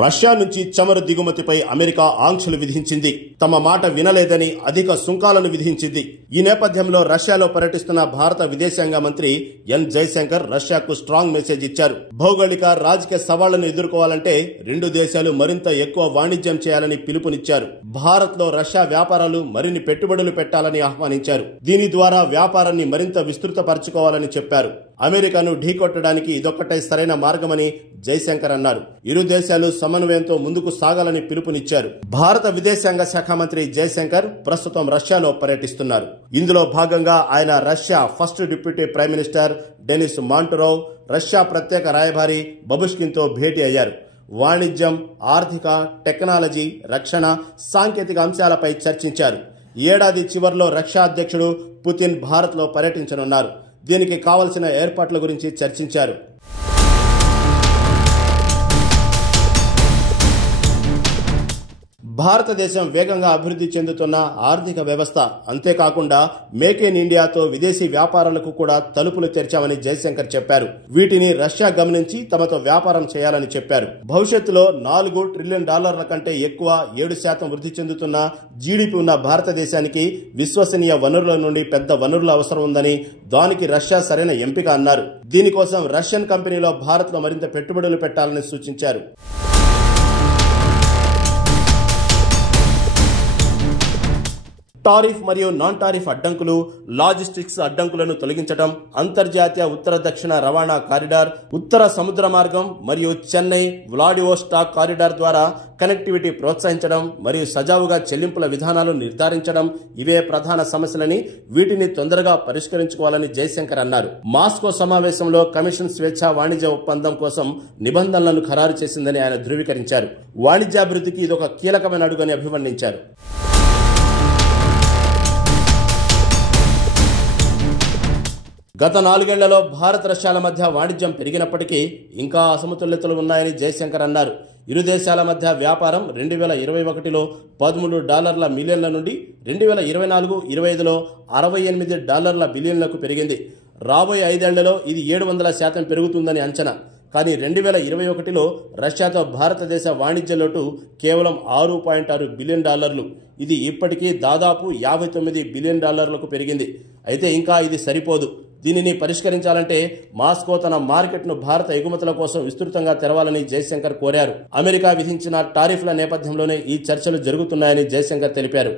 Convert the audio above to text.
Russia నుంచి చమురు దిగుమతిపై America ఆంక్షలు విధించింది. తమ మాట వినలేదని అధిక సుంకాలను విధించింది. ఈ నేపథ్యంలో రష్యాలో పర్యటిస్తున్న భారత విదేశాంగ మంత్రి ఎన్ జయశంకర్ రష్యాకు స్ట్రాంగ్ మెసేజ్ ఇచ్చారు. భౌగోళిక రాజకీయ సవాళ్లను ఎదుర్కోవాలంటే రెండు దేశాలు మరింత ఎక్కువ వాణిజ్యం చేయాలని పిలుపునిచ్చారు. భారత్ లో రష్యా వ్యాపారాలు మరిన్ని పెట్టుబడులు పెట్టాలని ఆహ్వానించారు. దీని ద్వారా వ్యాపారాన్ని మరింత విస్తృతపరచుకోవాలని చెప్పారు. అమెరికాను ఢీకొట్టడానికి ఇదొక్కటే సరైన మార్గమని జయశంకర్ అన్నారు. ఇరు దేశాలు సమన్వయంతో ముందుకు సాగాలని పిలుపునిచ్చారు. భారత విదేశాంగ శాఖ మంత్రి జయశంకర్ ప్రస్తుతం రష్యాలో పర్యటిస్తున్నారు. ఇందులో భాగంగా ఆయన Russia first deputy prime minister Denis Manturov, Russia ప్రత్యేక రాయబారి బబుష్కిన్ తో భేటీ అయ్యారు. వాణిజ్యం, ఆర్థిక, టెక్నాలజీ, రక్షణ, సాంకేతిక అంశాలపై చర్చించారు. ఏడాది చివర్లో రష్యా అధ్యక్షుడు పుతిన్ భారత్ లో పర్యటించనున్నారు. దీనికి కావలసిన ఏర్పాట్ల గురించి చర్చించారు. భారతదేశం వేగంగా అభివృద్ధి చెందుతున్న ఆర్థిక వ్యవస్థ. అంతేకాకుండా మేక్ ఇన్ ఇండియాతో విదేశీ వ్యాపారాలకు కూడా తలుపులు తెరిచామని జయశంకర్ చెప్పారు. వీటిని రష్యా గమనించి తమతో వ్యాపారం చేయాలని చెప్పారు. భవిష్యత్తులో $4 ట్రిలియన్ కంటే ఎక్కువ 7% వృద్ధి చెందుతున్న జీడీపీ ఉన్న భారతదేశానికి విశ్వసనీయ వనరుల నుండి పెద్ద వనరుల అవసరం ఉందని, దానికి రష్యా సరైన ఎంపిక అన్నారు. దీనికోసం రష్యన్ కంపెనీలో భారత్ లో మరింత పెట్టుబడులు పెట్టాలని సూచించారు. టారిఫ్ మరియు నాన్ టారిఫ్ అడ్డంకులు, లాజిస్టిక్స్ అడ్డంకులను తొలగించడం, అంతర్జాతీయ ఉత్తర దక్షిణ రవాణా కారిడార్, ఉత్తర సముద్ర మార్గం మరియు చెన్నై వ్లాడివోస్టాక్ కారిడార్ ద్వారా కనెక్టివిటీ ప్రోత్సహించడం మరియు సజావుగా చెల్లింపుల విధానాలు నిర్ధారించడం ఇవే ప్రధాన సమస్యలని, వీటిని తొందరగా పరిష్కరించుకోవాలని జయశంకర్ అన్నారు. మాస్కో సమావేశంలో కమిషన్ స్వేచ్ఛా వాణిజ్య ఒప్పందం కోసం నిబంధనలను ఖరారు చేసిందని ఆయన ధృవీకరించారు. వాణిజ్యాభివృద్ధికి ఇదొక కీలకమైన అడుగని అభివర్ణించారు. గత 4 ఏళ్లలో భారత్ రష్యాల మధ్య వాణిజ్యం పెరిగినప్పటికీ ఇంకా అసమతుల్యతలు ఉన్నాయని జయశంకర్ అన్నారు. ఇరు దేశాల మధ్య వ్యాపారం 2021లో $13 మిలియన్ల నుండి 2024-25లో $68 బిలియన్లకు పెరిగింది. రాబోయే 5 ఏళ్లలో ఇది 700% పెరుగుతుందని అంచనా. కానీ 2021లో రష్యాతో భారతదేశ వాణిజ్య లోటు కేవలం $6.6 బిలియన్. ఇది ఇప్పటికీ దాదాపు $59 బిలియన్ పెరిగింది. అయితే ఇంకా ఇది సరిపోదు. దీనిని పరిష్కరించాలంటే మాస్కో తన మార్కెట్ను భారత ఎగుమతుల కోసం విస్తృతంగా తెరవాలని జయశంకర్ కోరారు. అమెరికా విధించిన టారిఫ్ల నేపథ్యంలోనే ఈ చర్చలు జరుగుతున్నాయని జయశంకర్ తెలిపారు.